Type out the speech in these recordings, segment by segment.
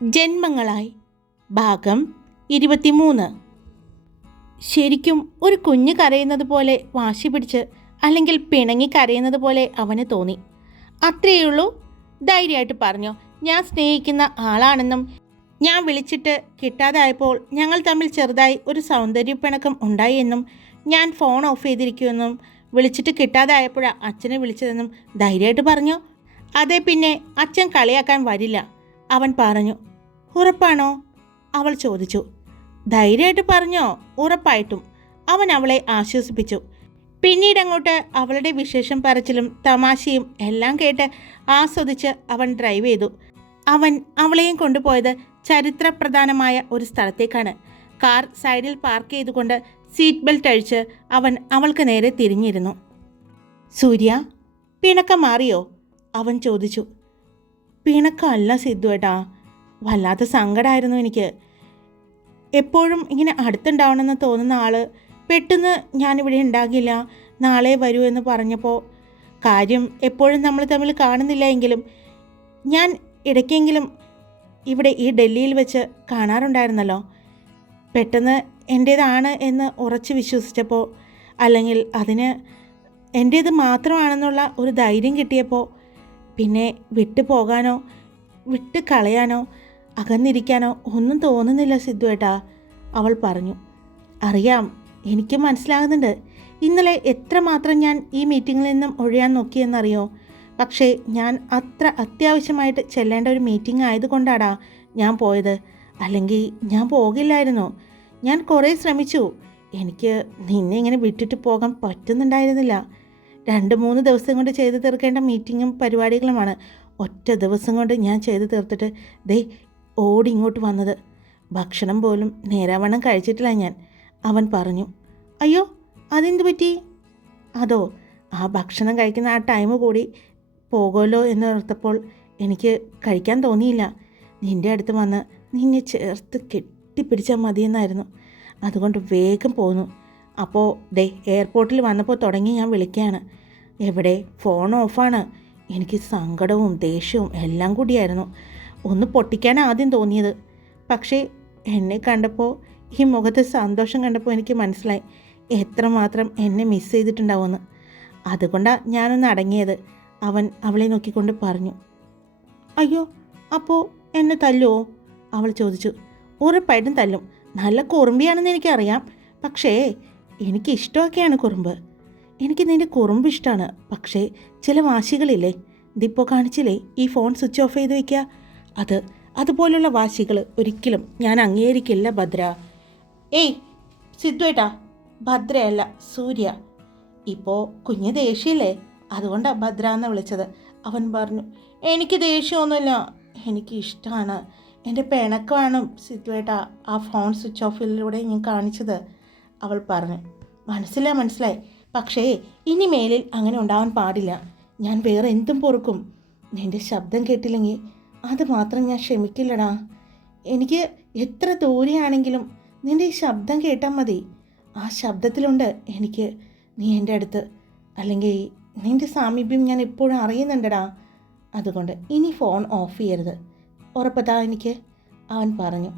ജന്മങ്ങളായി ഭാഗം 23. ശരിക്കും ഒരു കുഞ്ഞ് കരയുന്നത് പോലെ വാശി പിടിച്ച് അല്ലെങ്കിൽ പിണങ്ങി കരയുന്നത് പോലെ അവന് തോന്നി. അത്രയുള്ളൂ. ധൈര്യമായിട്ട് പറഞ്ഞോ, ഞാൻ സ്നേഹിക്കുന്ന ആളാണെന്നും ഞാൻ വിളിച്ചിട്ട് കിട്ടാതായപ്പോൾ ഞങ്ങൾ തമ്മിൽ ചെറുതായി ഒരു സൗന്ദര്യപ്പിണക്കം ഉണ്ടായി എന്നും ഞാൻ ഫോൺ ഓഫ് ചെയ്തിരിക്കുമെന്നും വിളിച്ചിട്ട് കിട്ടാതായപ്പോഴാണ് അച്ഛനെ വിളിച്ചതെന്നും ധൈര്യമായിട്ട് പറഞ്ഞോ. അതെ, പിന്നെ അച്ഛൻ കളിയാക്കാൻ വരില്ല, അവൻ പറഞ്ഞു. ഉറപ്പാണോ? അവൾ ചോദിച്ചു. ധൈര്യമായിട്ട് പറഞ്ഞോ? ഉറപ്പായിട്ടും, അവൻ അവളെ ആശ്വസിപ്പിച്ചു. പിന്നീടങ്ങോട്ട് അവളുടെ വിശേഷം പറച്ചിലും തമാശയും എല്ലാം കേട്ട് ആസ്വദിച്ച് അവൻ ഡ്രൈവ് ചെയ്തു. അവൻ അവളെയും കൊണ്ടുപോയത് ചരിത്രപ്രധാനമായ ഒരു സ്ഥലത്തേക്കാണ്. കാർ സൈഡിൽ പാർക്ക് ചെയ്തുകൊണ്ട് സീറ്റ് ബെൽറ്റ് അഴിച്ച് അവൻ അവൾക്ക് നേരെ തിരിഞ്ഞിരുന്നു. സൂര്യ, പിണക്കം മാറിയോ? അവൻ ചോദിച്ചു. പിണക്കമല്ല സിദ്ധുവേട്ടാ, വല്ലാത്ത സങ്കടമായിരുന്നു എനിക്ക്. എപ്പോഴും ഇങ്ങനെ അടുത്തുണ്ടാവണമെന്ന് തോന്നുന്ന ആൾ പെട്ടെന്ന് ഞാനിവിടെ ഉണ്ടാകില്ല, നാളെ വരൂ എന്ന് പറഞ്ഞപ്പോൾ, കാര്യം എപ്പോഴും നമ്മൾ തമ്മിൽ കാണുന്നില്ല എങ്കിലും ഞാൻ ഇടയ്ക്കെങ്കിലും ഇവിടെ ഈ ഡൽഹിയിൽ വെച്ച് കാണാറുണ്ടായിരുന്നല്ലോ. പെട്ടെന്ന് എൻ്റേതാണ് എന്ന് ഉറച്ച് വിശ്വസിച്ചപ്പോൾ, അല്ലെങ്കിൽ അതിന് എൻ്റേത് മാത്രമാണെന്നുള്ള ഒരു ധൈര്യം കിട്ടിയപ്പോൾ, പിന്നെ വിട്ടു പോകാനോ വിട്ട് കളയാനോ അകന്നിരിക്കാനോ ഒന്നും തോന്നുന്നില്ല സിദ്ധുവേട്ടാ, അവൾ പറഞ്ഞു. അറിയാം, എനിക്ക് മനസ്സിലാകുന്നുണ്ട്. ഇന്നലെ എത്രമാത്രം ഞാൻ ഈ മീറ്റിങ്ങിൽ നിന്നും ഒഴിയാൻ നോക്കിയെന്നറിയോ? പക്ഷേ ഞാൻ അത്ര അത്യാവശ്യമായിട്ട് ചെല്ലേണ്ട ഒരു മീറ്റിംഗ് ആയതുകൊണ്ടാടാ ഞാൻ പോയത്. അല്ലെങ്കിൽ ഞാൻ പോകില്ലായിരുന്നു. ഞാൻ കുറേ ശ്രമിച്ചു. എനിക്ക് നിന്നെ ഇങ്ങനെ വിട്ടിട്ട് പോകാൻ പറ്റുന്നുണ്ടായിരുന്നില്ല. 2-3 ദിവസം കൊണ്ട് ചെയ്തു തീർക്കേണ്ട മീറ്റിങ്ങും പരിപാടികളുമാണ് ഒറ്റ ദിവസം കൊണ്ട് ഞാൻ ചെയ്തു തീർത്തിട്ട് ദേ ഓടി ഇങ്ങോട്ട് വന്നത്. ഭക്ഷണം പോലും നേരാവണ്ണം കഴിച്ചിട്ടില്ല ഞാൻ, അവൻ പറഞ്ഞു. അയ്യോ, അതെന്തു പറ്റി? അതോ, ആ ഭക്ഷണം കഴിക്കുന്ന ആ ടൈം കൂടി പോകുമല്ലോ എന്നോർത്തപ്പോൾ എനിക്ക് കഴിക്കാൻ തോന്നിയില്ല. നിൻ്റെ അടുത്ത് വന്ന് നിന്നെ ചേർത്ത് കെട്ടിപ്പിടിച്ചാൽ മതിയെന്നായിരുന്നു. അതുകൊണ്ട് വേഗം പോന്നു. അപ്പോൾ എയർപോർട്ടിൽ വന്നപ്പോൾ തുടങ്ങി ഞാൻ വിളിക്കുകയാണ്. എവിടെ, ഫോൺ ഓഫാണ്. എനിക്ക് സങ്കടവും ദേഷ്യവും എല്ലാം കൂടിയായിരുന്നു. ഒന്ന് പൊട്ടിക്കാൻ ആദ്യം തോന്നിയത്. പക്ഷേ എന്നെ കണ്ടപ്പോൾ, ഈ മുഖത്തെ സന്തോഷം കണ്ടപ്പോൾ എനിക്ക് മനസ്സിലായി എത്രമാത്രം എന്നെ മിസ് ചെയ്തിട്ടുണ്ടാവുമെന്ന്. അതുകൊണ്ടാണ് ഞാനൊന്ന് അടങ്ങിയത്, അവൻ അവളെ നോക്കിക്കൊണ്ട് പറഞ്ഞു. അയ്യോ, അപ്പോൾ എന്നെ തല്ലുമോ? അവൾ ചോദിച്ചു. ഉറപ്പായിട്ടും തല്ലും. നല്ല കുറുമ്പിയാണെന്ന് എനിക്കറിയാം. പക്ഷേ എനിക്കിഷ്ടമൊക്കെയാണ് കുറുമ്പ്. എനിക്ക് നിൻ്റെ കുറുമ്പ് ഇഷ്ടമാണ്. പക്ഷേ ചില വാശികളില്ലേ, ഇതിപ്പോൾ കാണിച്ചില്ലേ, ഈ ഫോൺ സ്വിച്ച് ഓഫ് ചെയ്ത് വയ്ക്കുക, അതുപോലുള്ള വാശികൾ ഒരിക്കലും ഞാൻ അംഗീകരിക്കില്ല ഭദ്ര. ഏയ് സിദ്ധുവേട്ടാ, ഭദ്രയല്ല സൂര്യ. ഇപ്പോൾ കുഞ്ഞ് ദേഷ്യമില്ലേ, അതുകൊണ്ടാണ് ഭദ്ര എന്ന് വിളിച്ചത്, അവൻ പറഞ്ഞു. എനിക്ക് ദേഷ്യമൊന്നുമില്ല, എനിക്ക് ഇഷ്ടമാണ്. എൻ്റെ പിണക്കമാണ് സിദ്ധുവേട്ടാ ആ ഫോൺ സ്വിച്ച് ഓഫിലൂടെ ഞാൻ കാണിച്ചത്, അവൾ പറഞ്ഞു. മനസ്സിലായി. പക്ഷേ ഇനി മേലിൽ അങ്ങനെ ഉണ്ടാവാൻ പാടില്ല. ഞാൻ വേറെ എന്തും പൊറുക്കും. നിൻ്റെ ശബ്ദം കേട്ടില്ലെങ്കിൽ അത് മാത്രം ഞാൻ ക്ഷമിക്കില്ലടാ. എനിക്ക് എത്ര ദൂരെയാണെങ്കിലും നിൻ്റെ ശബ്ദം കേട്ടാൽ മതി. ആ ശബ്ദത്തിലുണ്ട് എനിക്ക് നീ എൻ്റെ അടുത്ത്, അല്ലെങ്കിൽ നിൻ്റെ സാമീപ്യം ഞാൻ എപ്പോഴും അറിയുന്നുണ്ടടാ. അതുകൊണ്ട് ഇനി ഫോൺ ഓഫ് ചെയ്യരുത്. ഉറപ്പതാ എനിക്ക്, അവൻ പറഞ്ഞു.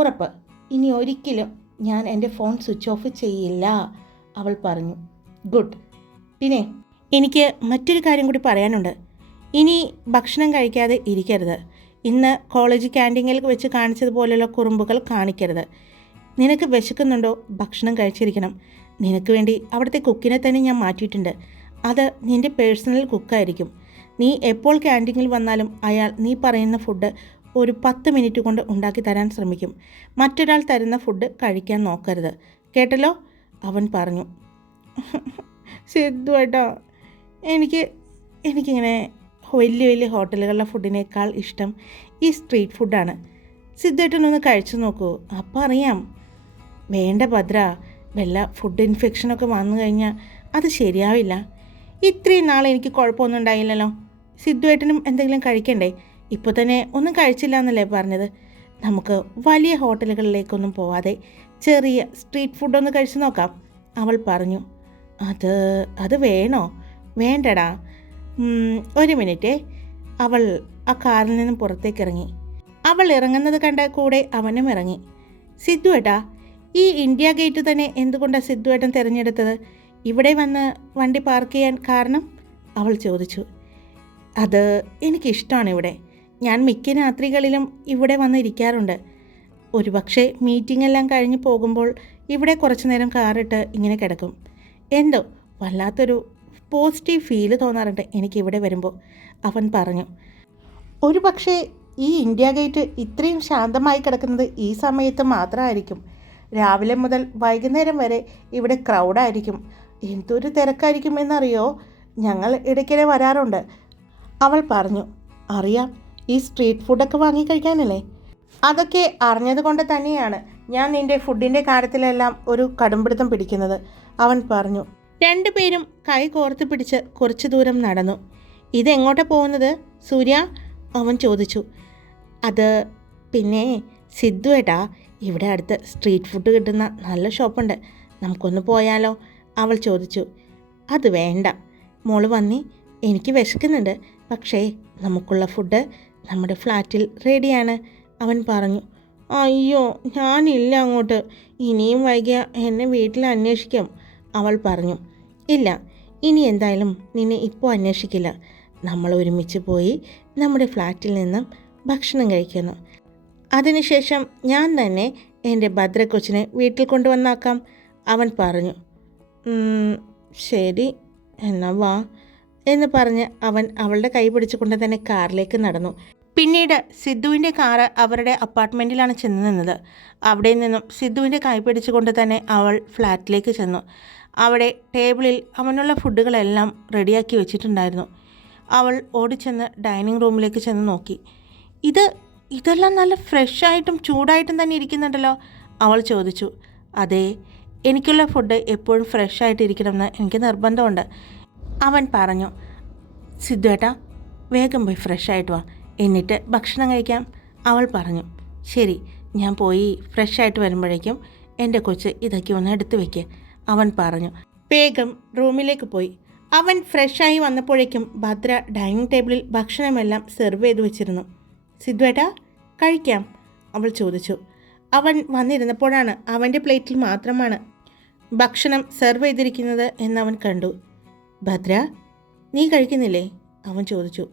ഉറപ്പ്, ഇനി ഒരിക്കലും ഞാൻ എൻ്റെ ഫോൺ സ്വിച്ച് ഓഫ് ചെയ്യില്ല, അവൾ പറഞ്ഞു. ഗുഡ്. പിന്നെ എനിക്ക് മറ്റൊരു കാര്യം കൂടി പറയാനുണ്ട്. ഇനി ഭക്ഷണം കഴിക്കാതെ ഇരിക്കരുത്. ഇന്ന് കോളേജ് ക്യാൻറ്റീനിൽ വെച്ച് കാണിച്ചതുപോലെയുള്ള കുറുമ്പുകൾ കാണിക്കരുത്. നിനക്ക് വിശക്കുന്നുണ്ടോ, ഭക്ഷണം കഴിച്ചിരിക്കണം. നിനക്ക് വേണ്ടി അവിടുത്തെ കുക്കിനെ തന്നെ ഞാൻ മാറ്റിയിട്ടുണ്ട്. അത് നിൻ്റെ പേഴ്സണൽ കുക്കായിരിക്കും. നീ എപ്പോൾ ക്യാൻറ്റീനിൽ വന്നാലും അയാൾ നീ പറയുന്ന ഫുഡ് ഒരു 10 മിനിറ്റ് കൊണ്ട് ഉണ്ടാക്കി തരാൻ ശ്രമിക്കും. മറ്റൊരാൾ തരുന്ന ഫുഡ് കഴിക്കാൻ നോക്കരുത്, കേട്ടല്ലോ, അവൻ പറഞ്ഞു. സിദ്ധുവേട്ടാ, എനിക്കിങ്ങനെ വലിയ ഹോട്ടലുകളിലെ ഫുഡിനേക്കാൾ ഇഷ്ടം ഈ സ്ട്രീറ്റ് ഫുഡാണ്. സിദ്ധുവേട്ടനൊന്ന് കഴിച്ചു നോക്കൂ, അപ്പം അറിയാം. വേണ്ട ഭദ്ര, വല്ല ഫുഡ് ഇൻഫെക്ഷനൊക്കെ വന്നു കഴിഞ്ഞാൽ അത് ശരിയാവില്ല. ഇത്രയും നാൾ എനിക്ക് കുഴപ്പമൊന്നും ഉണ്ടായില്ലല്ലോ. സിദ്ധുവേട്ടനും എന്തെങ്കിലും കഴിക്കണ്ടേ? ഇപ്പോൾ തന്നെ ഒന്നും കഴിച്ചില്ല എന്നല്ലേ പറഞ്ഞത്? നമുക്ക് വലിയ ഹോട്ടലുകളിലേക്കൊന്നും പോവാതെ ചെറിയ സ്ട്രീറ്റ് ഫുഡൊന്ന് കഴിച്ചു നോക്കാം, അവൾ പറഞ്ഞു. അത് വേണോ? വേണ്ടടാ, ഒരു മിനിറ്റേ. അവൾ ആ കാറിൽ നിന്നും പുറത്തേക്ക് ഇറങ്ങി. അവൾ അവൾ ഇറങ്ങുന്നത് കണ്ട കൂടെ അവനും ഇറങ്ങി. സിദ്ധു ഏട്ടാ, ഈ ഇന്ത്യ ഗേറ്റ് തന്നെ എന്തുകൊണ്ടാണ് സിദ്ധു ഏട്ടൻ തിരഞ്ഞെടുത്തത്? ഇവിടെ വന്ന് വണ്ടി പാർക്ക് ചെയ്യാൻ കാരണം? അവൾ ചോദിച്ചു. അത് എനിക്കിഷ്ടമാണ് ഇവിടെ. ഞാൻ മിക്ക രാത്രികളിലും ഇവിടെ വന്ന് ഇരിക്കാറുണ്ട്. ഒരുപക്ഷെ മീറ്റിംഗ് എല്ലാം കഴിഞ്ഞ് പോകുമ്പോൾ ഇവിടെ കുറച്ചു നേരം കാറിട്ട് ഇങ്ങനെ കിടക്കും. എന്തോ വല്ലാത്തൊരു പോസിറ്റീവ് ഫീല് തോന്നാറുണ്ട് എനിക്കിവിടെ വരുമ്പോൾ, അവൻ പറഞ്ഞു. ഒരു പക്ഷേ ഈ ഇന്ത്യ ഗേറ്റ് ഇത്രയും ശാന്തമായി കിടക്കുന്നത് ഈ സമയത്ത് മാത്രമായിരിക്കും. രാവിലെ മുതൽ വൈകുന്നേരം വരെ ഇവിടെ ക്രൗഡായിരിക്കും. എന്തൊരു തിരക്കായിരിക്കും എന്നറിയോ? ഞങ്ങൾ ഇടയ്ക്കിടെ വരാറുണ്ട്, അവൾ പറഞ്ഞു. അറിയാം, ഈ സ്ട്രീറ്റ് ഫുഡൊക്കെ വാങ്ങിക്കഴിക്കാനല്ലേ? അതൊക്കെ അറിഞ്ഞത് കൊണ്ട് തന്നെയാണ് ഞാൻ നിൻ്റെ ഫുഡിൻ്റെ കാര്യത്തിലെല്ലാം ഒരു കടുംപിടുത്തം പിടിക്കുന്നത്, അവൻ പറഞ്ഞു. രണ്ടുപേരും കൈ കോർത്ത് പിടിച്ച് കുറച്ച് ദൂരം നടന്നു. ഇതെങ്ങോട്ടാണ് പോകുന്നത് സൂര്യ? അവൻ ചോദിച്ചു. അത് പിന്നെ സിദ്ധു ഏട്ടാ, ഇവിടെ അടുത്ത് സ്ട്രീറ്റ് ഫുഡ് കിട്ടുന്ന നല്ല ഷോപ്പുണ്ട്, നമുക്കൊന്ന് പോയാലോ? അവൾ ചോദിച്ചു. അത് വേണ്ട മോള് വന്നി, എനിക്ക് വിശക്കുന്നുണ്ട്. പക്ഷേ നമുക്കുള്ള ഫുഡ് നമ്മുടെ ഫ്ലാറ്റിൽ റെഡിയാണ്, അവൻ പറഞ്ഞു. അയ്യോ, ഞാനില്ല അങ്ങോട്ട്. ഇനിയും വൈകിയ എന്നെ വീട്ടിൽ അന്വേഷിക്കും, അവൾ പറഞ്ഞു. ഇല്ല, ഇനി എന്തായാലും നിന്നെ ഇപ്പോൾ അന്വേഷിക്കില്ല. നമ്മൾ ഒരുമിച്ച് പോയി നമ്മുടെ ഫ്ലാറ്റിൽ നിന്നും ഭക്ഷണം കഴിക്കുന്നു. അതിനുശേഷം ഞാൻ തന്നെ എൻ്റെ ഭദ്രക്കൊച്ചിനെ വീട്ടിൽ കൊണ്ടുവന്നാക്കാം, അവൻ പറഞ്ഞു. ശരി, എന്നാ വാ എന്ന് പറഞ്ഞ് അവൻ അവളുടെ കൈ പിടിച്ചുകൊണ്ട് തന്നെ കാറിലേക്ക് നടന്നു. പിന്നീട് സിദ്ധുവിൻ്റെ കാറ് അവരുടെ അപ്പാർട്ട്മെൻറ്റിലാണ് ചെന്ന് നിന്നത്. അവിടെ നിന്നും സിദ്ധുവിൻ്റെ കൈ പിടിച്ചുകൊണ്ട് തന്നെ അവൾ ഫ്ലാറ്റിലേക്ക് ചെന്നു. അവിടെ ടേബിളിൽ അവനുള്ള ഫുഡുകളെല്ലാം റെഡിയാക്കി വെച്ചിട്ടുണ്ടായിരുന്നു. അവൾ ഓടിച്ചെന്ന് ഡൈനിങ് റൂമിലേക്ക് ചെന്ന് നോക്കി. ഇതെല്ലാം നല്ല ഫ്രഷായിട്ടും ചൂടായിട്ടും തന്നെ ഇരിക്കുന്നുണ്ടല്ലോ, അവൾ ചോദിച്ചു. അതെ, എനിക്കുള്ള ഫുഡ് എപ്പോഴും ഫ്രഷായിട്ടിരിക്കണമെന്ന് എനിക്ക് നിർബന്ധമുണ്ട്, അവൻ പറഞ്ഞു. സിദ്ധു ഏട്ടാ, വേഗം പോയി ഫ്രഷായിട്ട് വാ, എന്നിട്ട് ഭക്ഷണം കഴിക്കാം, അവൾ പറഞ്ഞു. ശരി, ഞാൻ പോയി ഫ്രഷായിട്ട് വരുമ്പോഴേക്കും എൻ്റെ കൊച്ച് ഇതൊക്കെ ഒന്ന് എടുത്തു വയ്ക്കുക, അവൻ പറഞ്ഞു. വേഗം റൂമിലേക്ക് പോയി. അവൻ ഫ്രഷായി വന്നപ്പോഴേക്കും ഭദ്ര ഡൈനിങ് ടേബിളിൽ ഭക്ഷണമെല്ലാം സെർവ് ചെയ്തു വെച്ചിരുന്നു. സിദ്ധു ഏട്ടാ, കഴിക്കാം, അവൾ ചോദിച്ചു. അവൻ വന്നിരുന്നപ്പോഴാണ് അവൻ്റെ പ്ലേറ്റിൽ മാത്രമാണ് ഭക്ഷണം സെർവ് ചെയ്തിരിക്കുന്നത് എന്നവൻ കണ്ടു. ഭദ്ര, നീ കഴിക്കുന്നില്ലേ? അവൻ ചോദിച്ചു.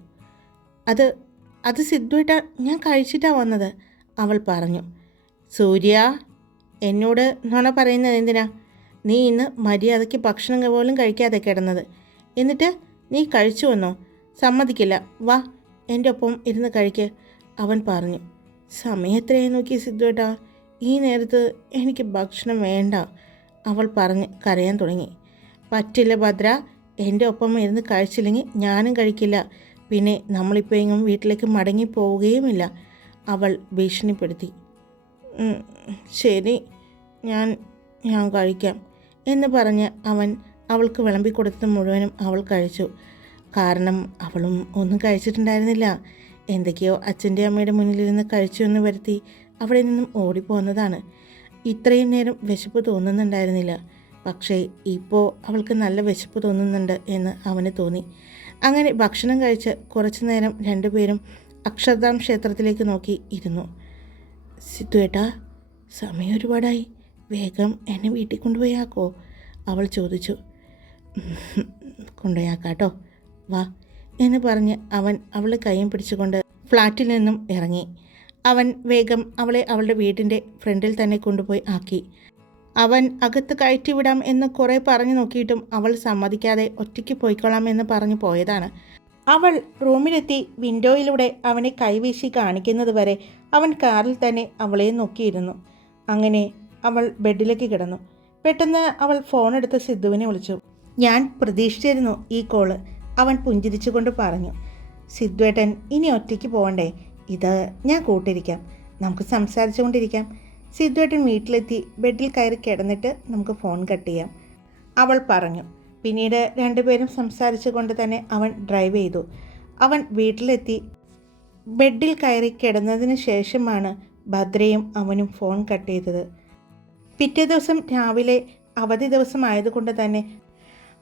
അത് സിദ്ധു ഏട്ടാ, ഞാൻ കഴിച്ചിട്ടാണ് വന്നത്, അവൾ പറഞ്ഞു. സൂര്യ, എന്നോട് നുണ പറയുന്നത് എന്തിനാ? നീ ഇന്ന് മര്യാദയ്ക്ക് ഭക്ഷണം പോലും കഴിക്കാതെ കിടന്നത്. എന്നിട്ട് നീ കഴിച്ചു വന്നോ? സമ്മതിക്കില്ല, വാ എൻ്റെ ഒപ്പം ഇരുന്ന് കഴിക്ക്, അവൻ പറഞ്ഞു. സമയത്രയും നോക്കി സിദ്ധു ഏട്ടാ, ഈ നേരത്ത് എനിക്ക് ഭക്ഷണം വേണ്ട, അവൾ പറഞ്ഞ് കരയാൻ തുടങ്ങി. പറ്റില്ല ഭദ്ര, എൻ്റെ ഒപ്പം ഇരുന്ന് കഴിച്ചില്ലെങ്കിൽ ഞാനും കഴിക്കില്ല. പിന്നെ നമ്മളിപ്പോൾ എങ്ങും വീട്ടിലേക്ക് മടങ്ങി പോവുകയുമില്ല, അവൾ ഭീഷണിപ്പെടുത്തി. ശരി, ഞാൻ കഴിക്കാം എന്ന് പറഞ്ഞ് അവൻ അവൾക്ക് വിളമ്പിക്കൊടുത്തത് മുഴുവനും അവൾ കഴിച്ചു. കാരണം അവളും ഒന്നും കഴിച്ചിട്ടുണ്ടായിരുന്നില്ല. എന്തൊക്കെയോ അച്ഛൻ്റെ അമ്മയുടെ മുന്നിലിരുന്ന് കഴിച്ചു എന്ന് വരുത്തി അവിടെ നിന്നും ഓടിപ്പോന്നതാണ്. ഇത്രയും നേരം വിശപ്പ് തോന്നുന്നുണ്ടായിരുന്നില്ല. പക്ഷേ ഇപ്പോൾ അവൾക്ക് നല്ല വിശപ്പ് തോന്നുന്നുണ്ട് എന്ന് അവന് തോന്നി. അങ്ങനെ ഭക്ഷണം കഴിച്ച് കുറച്ചു നേരം രണ്ടുപേരും അക്ഷർധാം ക്ഷേത്രത്തിലേക്ക് നോക്കി ഇരുന്നു. സിദ്ധു ഏട്ടാ, സമയം ഒരുപാടായി, വേഗം എന്നെ വീട്ടിൽ കൊണ്ടുപോയാക്കോ, അവൾ ചോദിച്ചു. കൊണ്ടുപോയാക്കാട്ടോ, വാ എന്ന് പറഞ്ഞ് അവൻ അവളെ കൈയും പിടിച്ചുകൊണ്ട് ഫ്ലാറ്റിൽ നിന്നും ഇറങ്ങി. അവൻ വേഗം അവളെ അവളുടെ വീടിൻ്റെ ഫ്രണ്ടിൽ തന്നെ കൊണ്ടുപോയി ആക്കി. അവൻ അകത്ത് കയറ്റിവിടാം എന്ന് കുറേ പറഞ്ഞു നോക്കിയിട്ടും അവൾ സമ്മതിക്കാതെ ഒറ്റയ്ക്ക് പോയിക്കൊള്ളാം എന്ന് പറഞ്ഞു പോയതാണ്. അവൾ റൂമിലെത്തി വിൻഡോയിലൂടെ അവനെ കൈവീശി കാണിക്കുന്നത് വരെ അവൻ കാറിൽ തന്നെ അവളെ നോക്കിയിരുന്നു. അങ്ങനെ അവൾ ബെഡിലേക്ക് കിടന്നു. പെട്ടെന്ന് അവൾ ഫോണെടുത്ത് സിദ്ധുവിനെ വിളിച്ചു. ഞാൻ പ്രതീക്ഷിച്ചിരുന്നു ഈ കോള്, അവൻ പുഞ്ചിരിച്ചുകൊണ്ട് പറഞ്ഞു. സിദ്ധുവേട്ടൻ ഇനി ഒറ്റയ്ക്ക് പോകണ്ടേ? ഇത് ഞാൻ കൂട്ടിരിക്കാം, നമുക്ക് സംസാരിച്ചു കൊണ്ടിരിക്കാം. സിദ്ധുവേട്ടൻ വീട്ടിലെത്തി ബെഡിൽ കയറി കിടന്നിട്ട് നമുക്ക് ഫോൺ കട്ട് ചെയ്യാം, അവൾ പറഞ്ഞു. പിന്നീട് രണ്ടുപേരും സംസാരിച്ചു കൊണ്ട് തന്നെ അവൻ ഡ്രൈവ് ചെയ്തു. അവൻ വീട്ടിലെത്തി ബെഡിൽ കയറി കിടന്നതിന് ശേഷമാണ് ഭദ്രയും അവനും ഫോൺ കട്ട് ചെയ്തത്. പിറ്റേ ദിവസം രാവിലെ അവധി ദിവസമായതുകൊണ്ട് തന്നെ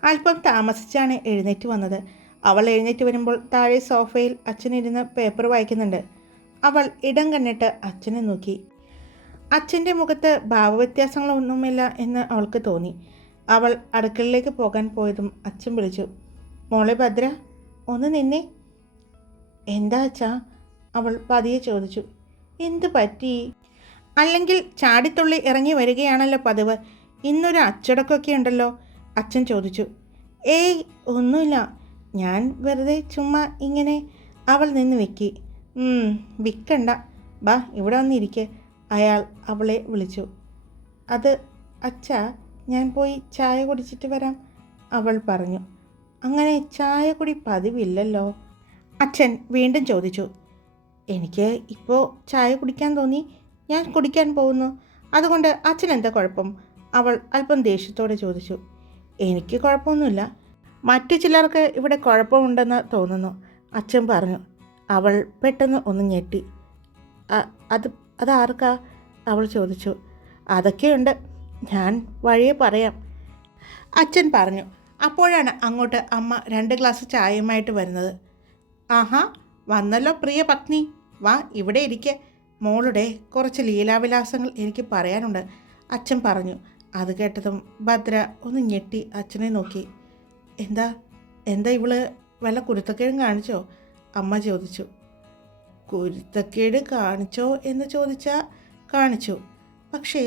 അല്പം താമസിച്ചാണ് എഴുന്നേറ്റ് വന്നത്. അവൾ എഴുന്നേറ്റ് വരുമ്പോൾ താഴെ സോഫയിൽ അച്ഛനിരുന്ന് പേപ്പർ വായിക്കുന്നുണ്ട്. അവൾ ഇടം കണ്ണിട്ട് അച്ഛനെ നോക്കി. അച്ഛൻ്റെ മുഖത്ത് ഭാവവ്യത്യാസങ്ങളൊന്നുമില്ല എന്ന് അവൾക്ക് തോന്നി. അവൾ അടുക്കളയിലേക്ക് പോകാൻ പോയതും അച്ഛൻ വിളിച്ചു, മോളെ ഭദ്ര, ഒന്ന് നിന്നേ. എന്താ അച്ഛാ? അവൾ പതിയെ ചോദിച്ചു. എന്തു പറ്റി? അല്ലെങ്കിൽ ചാടിത്തുള്ളി ഇറങ്ങി വരികയാണല്ലോ പതിവ്, ഇന്നൊരു അച്ചടക്കമൊക്കെ ഉണ്ടല്ലോ, അച്ഛൻ ചോദിച്ചു. ഏയ് ഒന്നുമില്ല, ഞാൻ വെറുതെ ചുമ്മാ ഇങ്ങനെ. അവൾ നിന്ന് വിക്കി. വിൽക്കണ്ട, ബാ ഇവിടെ വന്നിരിക്കെ, അയാൾ അവളെ വിളിച്ചു. അത് അച്ഛാ, ഞാൻ പോയി ചായ കുടിച്ചിട്ട് വരാം, അവൾ പറഞ്ഞു. അങ്ങനെ ചായ കുടി പതിവില്ലല്ലോ, അച്ഛൻ വീണ്ടും ചോദിച്ചു. എനിക്ക് ഇപ്പോൾ ചായ കുടിക്കാൻ തോന്നി, ഞാൻ കുടിക്കാൻ പോകുന്നു, അതുകൊണ്ട് അച്ഛൻ എന്താ കുഴപ്പം, അവൾ അല്പം ദേഷ്യത്തോടെ ചോദിച്ചു. എനിക്ക് കുഴപ്പമൊന്നുമില്ല, മറ്റു ചിലർക്ക് ഇവിടെ കുഴപ്പമുണ്ടെന്ന് തോന്നുന്നു, അച്ഛൻ പറഞ്ഞു. അവൾ പെട്ടെന്ന് ഒന്ന് ഞെട്ടി. അതാർക്കാ, അവൾ ചോദിച്ചു. അതൊക്കെയുണ്ട്, ഞാൻ വഴിയെ പറയാം, അച്ഛൻ പറഞ്ഞു. അപ്പോഴാണ് അങ്ങോട്ട് അമ്മ 2 ഗ്ലാസ് ചായയുമായിട്ട് വരുന്നത്. ആഹാ, വന്നല്ലോ പ്രിയ പത്നി, വാ ഇവിടെ ഇരിക്കെ, മോളുടെ കുറച്ച് ലീലാവിലാസങ്ങൾ എനിക്ക് പറയാനുണ്ട്, അച്ഛൻ പറഞ്ഞു. അത് കേട്ടതും ഭദ്ര ഒന്ന് ഞെട്ടി അച്ഛനെ നോക്കി. എന്താ എന്താ ഇവള് വല്ല കുരുത്തക്കേടും കാണിച്ചോ, അമ്മ ചോദിച്ചു. കുരുത്തക്കേട് കാണിച്ചോ എന്ന് ചോദിച്ചാൽ കാണിച്ചു, പക്ഷേ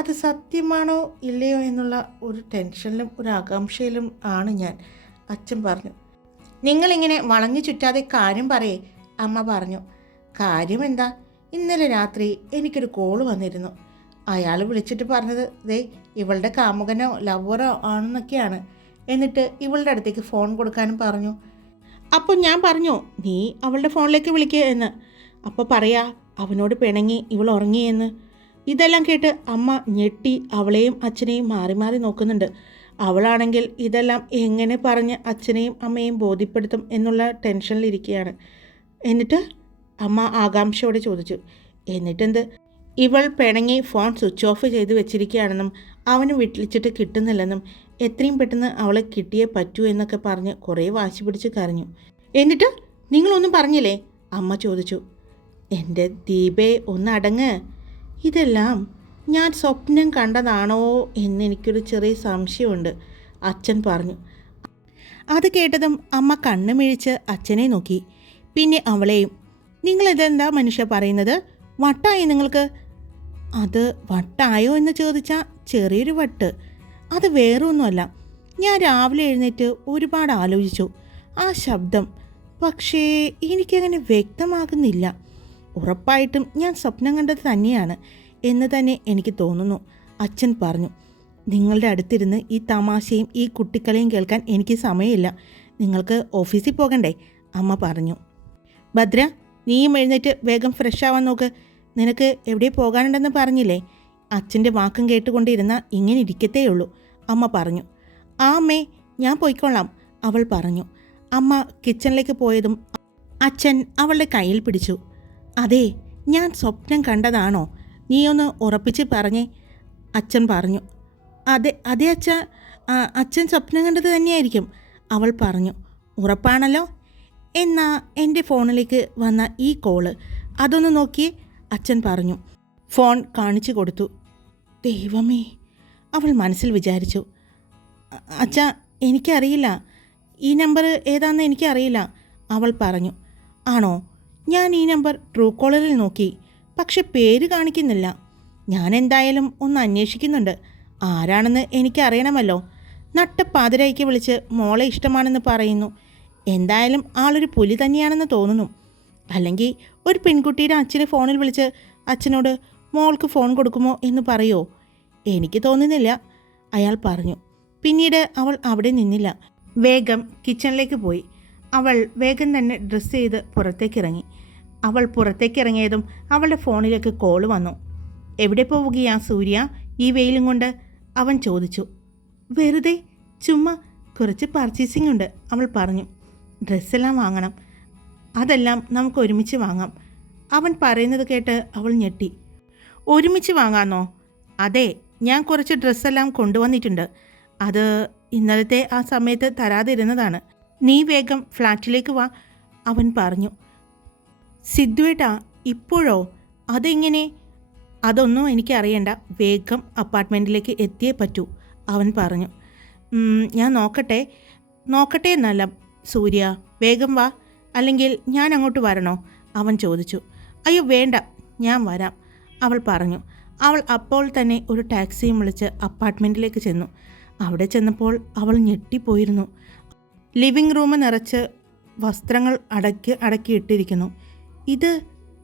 അത് സത്യമാണോ ഇല്ലയോ എന്നുള്ള ഒരു ടെൻഷനിലും ഒരു ആകാംക്ഷയിലും ആണ് ഞാൻ, അച്ഛൻ പറഞ്ഞു. നിങ്ങളിങ്ങനെ വളഞ്ഞു ചുറ്റാതെ കാര്യം പറയേ, അമ്മ പറഞ്ഞു. കാര്യം എന്താ, ഇന്നലെ രാത്രി എനിക്കൊരു കോള് വന്നിരുന്നു. അയാൾ വിളിച്ചിട്ട് പറഞ്ഞത് ദേ ഇവളുടെ കാമുകനോ ലവറോ ആണെന്നൊക്കെയാണ്. എന്നിട്ട് ഇവളുടെ അടുത്തേക്ക് ഫോൺ കൊടുക്കാനും പറഞ്ഞു. അപ്പോൾ ഞാൻ പറഞ്ഞു, നീ അവളുടെ ഫോണിലേക്ക് വിളിക്കുക എന്ന്. അപ്പോൾ പറയാ അവനോട് പിണങ്ങി ഇവൾ ഉറങ്ങിയെന്ന്. ഇതെല്ലാം കേട്ട് അമ്മ ഞെട്ടി അവളെയും അച്ഛനെയും മാറി മാറി നോക്കുന്നുണ്ട്. അവളാണെങ്കിൽ ഇതെല്ലാം എങ്ങനെ പറഞ്ഞ് അച്ഛനെയും അമ്മയെയും ബോധ്യപ്പെടുത്തും എന്നുള്ള ടെൻഷനിലിരിക്കുകയാണ്. എന്നിട്ട് അമ്മ ആകാംക്ഷയോടെ ചോദിച്ചു, എന്നിട്ടെന്ത്? ഇവൾ പിണങ്ങി ഫോൺ സ്വിച്ച് ഓഫ് ചെയ്ത് വെച്ചിരിക്കുകയാണെന്നും അവന് വിളിച്ചിട്ട് കിട്ടുന്നില്ലെന്നും എത്രയും പെട്ടെന്ന് അവളെ കിട്ടിയേ പറ്റൂ എന്നൊക്കെ പറഞ്ഞ് കുറേ വാശി പിടിച്ച് കരഞ്ഞു. എന്നിട്ട് നിങ്ങളൊന്നും പറഞ്ഞില്ലേ, അമ്മ ചോദിച്ചു. എൻ്റെ ദീപേ ഒന്ന് അടങ്ങ്, ഇതെല്ലാം ഞാൻ സ്വപ്നം കണ്ടതാണോ എന്നെനിക്കൊരു ചെറിയ സംശയമുണ്ട്, അച്ഛൻ പറഞ്ഞു. അത് കേട്ടതും അമ്മ കണ്ണു മിഴിച്ച് അച്ഛനെ നോക്കി, പിന്നെ അവളെയും. നിങ്ങളിതെന്താ മനുഷ്യ പറയുന്നത്, വട്ടായി നിങ്ങൾക്ക്? അത് വട്ടായോ എന്ന് ചോദിച്ചാൽ ചെറിയൊരു വട്ട്, അത് വേറെ ഒന്നുമല്ല. ഞാൻ രാവിലെ എഴുന്നേറ്റ് ഒരുപാട് ആലോചിച്ചു ആ ശബ്ദം, പക്ഷേ എനിക്കങ്ങനെ വ്യക്തമാകുന്നില്ല. ഉറപ്പായിട്ടും ഞാൻ സ്വപ്നം കണ്ടത് തന്നെയാണ് എന്ന് തന്നെ എനിക്ക് തോന്നുന്നു, അച്ഛൻ പറഞ്ഞു. നിങ്ങളുടെ അടുത്തിരുന്ന് ഈ തമാശയും ഈ കുട്ടിക്കളിയും കേൾക്കാൻ എനിക്ക് സമയമില്ല, നിങ്ങൾക്ക് ഓഫീസിൽ പോകണ്ടേ, അമ്മ പറഞ്ഞു. ഭദ്ര, നീയും എഴുന്നേറ്റ് വേഗം ഫ്രഷ് ആവാൻ നോക്ക്, നിനക്ക് എവിടെ പോകാനുണ്ടെന്ന് പറഞ്ഞില്ലേ. അച്ഛൻ്റെ വാക്കും കേട്ടുകൊണ്ടിരുന്ന ഇങ്ങനെ ഇരിക്കത്തേയുള്ളൂ, അമ്മ പറഞ്ഞു. ആ അമ്മേ, ഞാൻ പോയിക്കൊള്ളാം, അവൾ പറഞ്ഞു. അമ്മ കിച്ചണിലേക്ക് പോയതും അച്ഛൻ അവളുടെ കയ്യിൽ പിടിച്ചു. അതെ, ഞാൻ സ്വപ്നം കണ്ടതാണോ, നീ ഒന്ന് ഉറപ്പിച്ച് പറഞ്ഞേ, അച്ഛൻ പറഞ്ഞു. അതെ അച്ഛാ, അച്ഛൻ സ്വപ്നം കണ്ടത് തന്നെയായിരിക്കും, അവൾ പറഞ്ഞു. ഉറപ്പാണല്ലോ? എന്നാ എൻ്റെ ഫോണിലേക്ക് വന്ന ഈ കോള് അതൊന്ന് നോക്കിയേ, അച്ഛൻ പറഞ്ഞു. ഫോൺ കാണിച്ചു കൊടുത്തു. ദൈവമേ, അവൾ മനസ്സിൽ വിചാരിച്ചു. അച്ഛാ, എനിക്കറിയില്ല, ഈ നമ്പർ ഏതാണെന്ന് എനിക്കറിയില്ല, അവൾ പറഞ്ഞു. ആണോ? ഞാൻ ഈ നമ്പർ ട്രൂ കോളറിൽ നോക്കി, പക്ഷെ പേര് കാണിക്കുന്നില്ല. ഞാൻ എന്തായാലും ഒന്ന് അന്വേഷിക്കുന്നുണ്ട്, ആരാണെന്ന് എനിക്കറിയണമല്ലോ. നട്ടപ്പാതിരായിക്ക് വിളിച്ച് മോളെ ഇഷ്ടമാണെന്ന് പറയുന്നു. എന്തായാലും ആളൊരു പുലി തന്നെയാണെന്ന് തോന്നുന്നു. അല്ലെങ്കിൽ ഒരു പെൺകുട്ടിയുടെ അച്ഛനെ ഫോണിൽ വിളിച്ച് അച്ഛനോട് മോൾക്ക് ഫോൺ കൊടുക്കുമോ എന്ന് പറയുമോ? എനിക്ക് തോന്നുന്നില്ല, അയാൾ പറഞ്ഞു. പിന്നീട് അവൾ അവിടെ നിന്നില്ല, വേഗം കിച്ചണിലേക്ക് പോയി. അവൾ വേഗം തന്നെ ഡ്രസ്സ് ചെയ്ത് പുറത്തേക്കിറങ്ങി. അവൾ പുറത്തേക്കിറങ്ങിയതും അവളുടെ ഫോണിലേക്ക് കോൾ വന്നു. എവിടെ പോവുകയാ സൂര്യ ഈ വെയിലും കൊണ്ട്, അവൻ ചോദിച്ചു. വെറുതെ ചുമ്മാ കുറച്ച് പർച്ചേസിംഗ് ഉണ്ട്, അവൾ പറഞ്ഞു. ഡ്രസ്സെല്ലാം വാങ്ങണം, അതെല്ലാം നമുക്ക് ഒരുമിച്ച് വാങ്ങാം. അവൻ പറയുന്നത് കേട്ട് അവൾ ഞെട്ടി. ഒരുമിച്ച് വാങ്ങാമെന്നോ? അതെ, ഞാൻ കുറച്ച് ഡ്രസ്സെല്ലാം കൊണ്ടുവന്നിട്ടുണ്ട്. അത് ഇന്നലത്തെ ആ സമയത്ത് തരാതിരുന്നതാണ്. നീ വേഗം ഫ്ലാറ്റിലേക്ക് വാ, അവൻ പറഞ്ഞു. സിദ്ധുവേട്ടാ, ഇപ്പോഴോ? അതെങ്ങനെ? അതൊന്നും എനിക്കറിയണ്ട, വേഗം അപ്പാർട്ട്മെൻറ്റിലേക്ക് എത്തിയേ പറ്റൂ, അവൻ പറഞ്ഞു. ഞാൻ നോക്കട്ടെ എന്നല്ല സൂര്യ, വേഗം വാ, അല്ലെങ്കിൽ ഞാൻ അങ്ങോട്ട് വരണോ, അവൻ ചോദിച്ചു. അയ്യോ വേണ്ട, ഞാൻ വരാം, അവൾ പറഞ്ഞു. അവൾ അപ്പോൾ തന്നെ ഒരു ടാക്സിയും വിളിച്ച് അപ്പാർട്ട്മെൻറ്റിലേക്ക് ചെന്നു. അവിടെ ചെന്നപ്പോൾ അവൾ ഞെട്ടിപ്പോയിരുന്നു. ലിവിംഗ് റൂം നിറച്ച് വസ്ത്രങ്ങൾ അടക്കിയിട്ടിരിക്കുന്നു.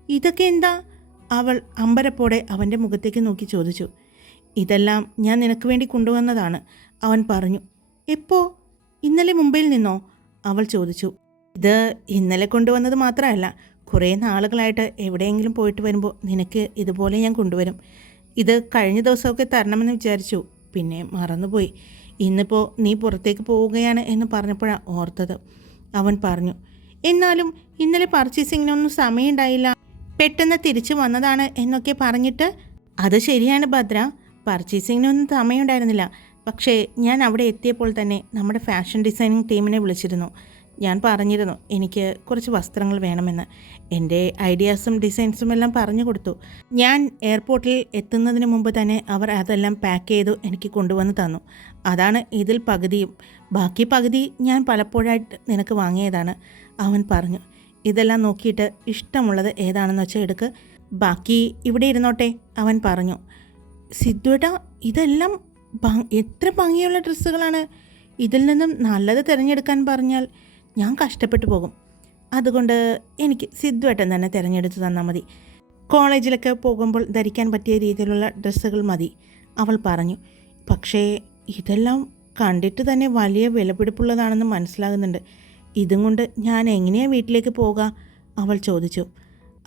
ഇതൊക്കെ എന്താ? അവൾ അമ്പരപ്പോടെ അവൻ്റെ മുഖത്തേക്ക് നോക്കി ചോദിച്ചു. ഇതെല്ലാം ഞാൻ നിനക്ക് വേണ്ടി കൊണ്ടുവന്നതാണ്, അവൻ പറഞ്ഞു. എപ്പോ? ഇന്നലെ മുംബൈയിൽ നിന്നോ? അവൾ ചോദിച്ചു. ഇത് ഇന്നലെ കൊണ്ടുവന്നത് മാത്രമല്ല, കുറേ നാളുകളായിട്ട് എവിടെയെങ്കിലും പോയിട്ട് വരുമ്പോൾ നിനക്ക് ഇതുപോലെ ഞാൻ കൊണ്ടുവരും. ഇത് കഴിഞ്ഞ ദിവസമൊക്കെ തരണമെന്ന് വിചാരിച്ചു, പിന്നെ മറന്നുപോയി. ഇന്നിപ്പോൾ നീ പുറത്തേക്ക് പോവുകയാണ് എന്ന് പറഞ്ഞപ്പോഴാണ് ഓർത്തത്, അവൻ പറഞ്ഞു. എന്നാലും ഇന്നലെ പർച്ചേസിങ്ങിനൊന്നും സമയമുണ്ടായില്ല, പെട്ടെന്ന് തിരിച്ചു വന്നതാണ് എന്നൊക്കെ പറഞ്ഞിട്ട്. അത് ശരിയാണ് ഭദ്ര, പർച്ചേസിങ്ങിനൊന്നും സമയമുണ്ടായിരുന്നില്ല. പക്ഷേ ഞാൻ അവിടെ എത്തിയപ്പോൾ തന്നെ നമ്മുടെ ഫാഷൻ ഡിസൈനിങ് ടീമിനെ വിളിച്ചിരുന്നു. ഞാൻ പറഞ്ഞിരുന്നു എനിക്ക് കുറച്ച് വസ്ത്രങ്ങൾ വേണമെന്ന്. എൻ്റെ ഐഡിയാസും ഡിസൈൻസും എല്ലാം പറഞ്ഞു കൊടുത്തു. ഞാൻ എയർപോർട്ടിൽ എത്തുന്നതിന് മുമ്പ് തന്നെ അവർ അതെല്ലാം പാക്ക് ചെയ്തു എനിക്ക് കൊണ്ടുവന്ന് തന്നു. അതാണ് ഇതിൽ പകുതിയും. ബാക്കി പകുതി ഞാൻ പലപ്പോഴായിട്ട് നിനക്ക് വാങ്ങിയതാണ്, അവൻ പറഞ്ഞു. ഇതെല്ലാം നോക്കിയിട്ട് ഇഷ്ടമുള്ളത് ഏതാണെന്ന് വെച്ചാൽ എടുക്ക്, ബാക്കി ഇവിടെ ഇരുന്നോട്ടെ, അവൻ പറഞ്ഞു. സിദ്ധുവേട്ടാ, ഇതെല്ലാം എത്ര ഭംഗിയുള്ള ഡ്രസ്സുകളാണ്. ഇതിൽ നിന്നും നല്ലത് തിരഞ്ഞെടുക്കാൻ പറഞ്ഞാൽ ഞാൻ കഷ്ടപ്പെട്ടു പോകും. അതുകൊണ്ട് എനിക്ക് സിദ്ധുവേട്ടൻ തന്നെ തിരഞ്ഞെടുത്ത് തന്നാൽ മതി. കോളേജിലൊക്കെ പോകുമ്പോൾ ധരിക്കാൻ പറ്റിയ രീതിയിലുള്ള ഡ്രസ്സുകൾ മതി, അവൾ പറഞ്ഞു. പക്ഷേ ഇതെല്ലാം കണ്ടിട്ട് തന്നെ വലിയ വിലപിടിപ്പുള്ളതാണെന്ന് മനസ്സിലാകുന്നുണ്ട്. ഇതും കൊണ്ട് ഞാൻ എങ്ങനെയാണ് വീട്ടിലേക്ക് പോവുക, അവൾ ചോദിച്ചു.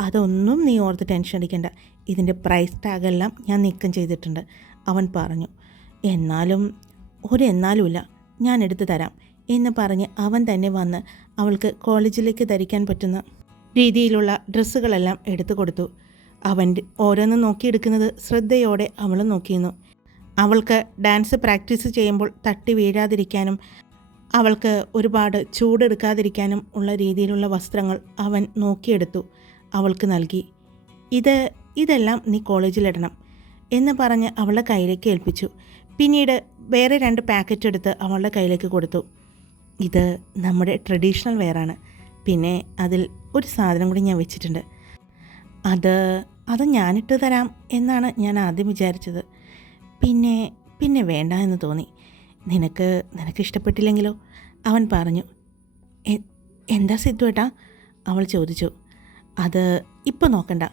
അതൊന്നും നീ ഓർത്ത് ടെൻഷൻ അടിക്കണ്ട, ഇതിൻ്റെ പ്രൈസ് ടാഗെല്ലാം ഞാൻ നീക്കം ചെയ്തിട്ടുണ്ട്, അവൻ പറഞ്ഞു. എന്നാലുമില്ല, ഞാൻ എടുത്തു തരാം എന്ന് പറഞ്ഞ് അവൻ തന്നെ വന്ന് അവൾക്ക് കോളേജിലേക്ക് ധരിക്കാൻ പറ്റുന്ന രീതിയിലുള്ള ഡ്രസ്സുകളെല്ലാം എടുത്തു കൊടുത്തു. അവൻ ഓരോന്ന് നോക്കിയെടുക്കുന്നത് ശ്രദ്ധയോടെ അവൾ നോക്കിയിരുന്നു. അവൾക്ക് ഡാൻസ് പ്രാക്ടീസ് ചെയ്യുമ്പോൾ തട്ടി വീഴാതിരിക്കാനും അവൾക്ക് ഒരുപാട് ചൂടെടുക്കാതിരിക്കാനും ഉള്ള രീതിയിലുള്ള വസ്ത്രങ്ങൾ അവൻ നോക്കിയെടുത്തു അവൾക്ക് നൽകി. ഇതെല്ലാം നീ കോളേജിലിടണം എന്ന് പറഞ്ഞ് അവളുടെ കയ്യിലേക്ക് ഏൽപ്പിച്ചു. പിന്നീട് വേറെ 2 പാക്കറ്റ് എടുത്ത് അവളുടെ കയ്യിലേക്ക് കൊടുത്തു. ഇത് നമ്മുടെ ട്രഡീഷണൽ വെയറാണ്, പിന്നെ അതിൽ ഒരു സാധനം കൂടി ഞാൻ വെച്ചിട്ടുണ്ട്. അത് ഞാനിട്ട് തരാം എന്നാണ് ഞാൻ ആദ്യം വിചാരിച്ചത്. പിന്നെ വേണ്ട എന്ന് തോന്നി. നിനക്ക് ഇഷ്ടപ്പെട്ടില്ലെങ്കിലോ, അവൻ പറഞ്ഞു. എന്താ സിദ്ധുവേട്ടാ, അവൾ ചോദിച്ചു. അത് ഇപ്പോൾ നോക്കണ്ട,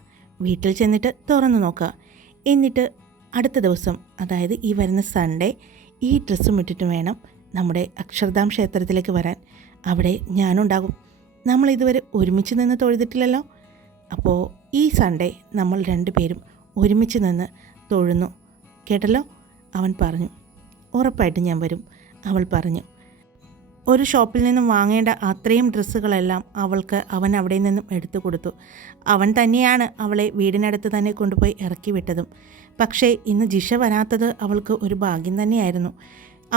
വീട്ടിൽ ചെന്നിട്ട് തുറന്നു നോക്കുക. എന്നിട്ട് അടുത്ത ദിവസം, അതായത് ഈ വരുന്ന സൺഡേ, ഈ ഡ്രസ്സും ഇട്ടിട്ട് വേണം നമ്മുടെ അക്ഷർധാം ക്ഷേത്രത്തിലേക്ക് വരാൻ. അവിടെ ഞാനുണ്ടാകും. നമ്മൾ ഇതുവരെ ഒരുമിച്ച് നിന്ന് തൊഴുതിട്ടില്ലല്ലോ. അപ്പോൾ ഈ സൺഡേ നമ്മൾ 2 പേരും ഒരുമിച്ച് നിന്ന് തൊഴുന്നു, കേട്ടല്ലോ, അവൻ പറഞ്ഞു. ഉറപ്പായിട്ടും ഞാൻ വരും, അവൾ പറഞ്ഞു. ഒരു ഷോപ്പിൽ നിന്നും വാങ്ങേണ്ട അത്രയും ഡ്രസ്സുകളെല്ലാം അവൻ അവിടെ നിന്നും എടുത്തു കൊടുത്തു. അവൻ തന്നെയാണ് അവളെ വീടിനടുത്ത് തന്നെ കൊണ്ടുപോയി ഇറക്കി വിട്ടതും. പക്ഷേ ഇന്ന് ജിഷ വരാത്തത് അവൾക്ക് ഒരു ഭാഗ്യം തന്നെയായിരുന്നു.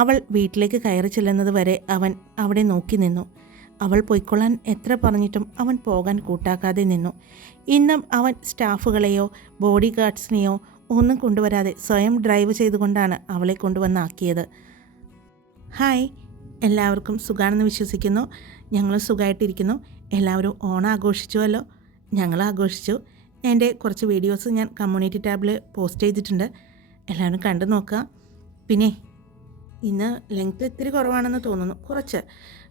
അവൾ വീട്ടിലേക്ക് കയറി ചെല്ലുന്നത് വരെ അവൻ അവിടെ നോക്കി നിന്നു. അവൾ പൊയ്ക്കൊള്ളാൻ എത്ര പറഞ്ഞിട്ടും അവൻ പോകാൻ കൂട്ടാക്കാതെ നിന്നു. ഇന്നും അവൻ സ്റ്റാഫുകളെയോ ബോഡി ഗാർഡ്സിനെയോ ഒന്നും കൊണ്ടുവരാതെ സ്വയം ഡ്രൈവ് ചെയ്തുകൊണ്ടാണ് അവളെ കൊണ്ടുവന്നാക്കിയത്. ഹായ്, എല്ലാവർക്കും സുഖമാണെന്ന് വിശ്വസിക്കുന്നു. ഞങ്ങൾ സുഖമായിട്ടിരിക്കുന്നു. എല്ലാവരും ഓണം ആഘോഷിച്ചുവല്ലോ. ഞങ്ങൾ ആഘോഷിച്ചു. എൻ്റെ കുറച്ച് വീഡിയോസ് ഞാൻ കമ്മ്യൂണിറ്റി ടാബിൽ പോസ്റ്റ് ചെയ്തിട്ടുണ്ട്, എല്ലാവരും കണ്ടു നോക്കുക. പിന്നെ ഇന്ന് ലെങ്ത് ഇത്തിരി കുറവാണെന്ന് തോന്നുന്നു, കുറച്ച്.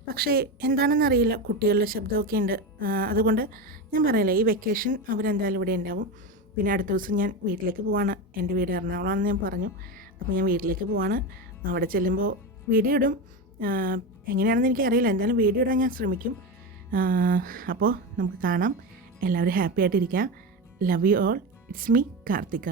പക്ഷേ എന്താണെന്നറിയില്ല, കുട്ടികളുടെ ശബ്ദമൊക്കെ ഉണ്ട്. അതുകൊണ്ട് ഞാൻ പറയില്ല, ഈ വെക്കേഷൻ അവരെന്തായാലും ഇവിടെ ഉണ്ടാവും. പിന്നെ അടുത്ത ദിവസം ഞാൻ വീട്ടിലേക്ക് പോവാണ്. എൻ്റെ വീട് എറണാകുളമാണെന്ന് ഞാൻ പറഞ്ഞു. അപ്പോൾ ഞാൻ വീട്ടിലേക്ക് പോവാണ്. അവിടെ ചെല്ലുമ്പോൾ വീഡിയോ ഇടും. എങ്ങനെയാണെന്ന് എനിക്കറിയില്ല, എന്തായാലും വീഡിയോ ഇടാൻ ഞാൻ ശ്രമിക്കും. അപ്പോൾ നമുക്ക് കാണാം. എല്ലാവരും ഹാപ്പി ആയിട്ടിരിക്കുക. Love you all. It's me Karthika.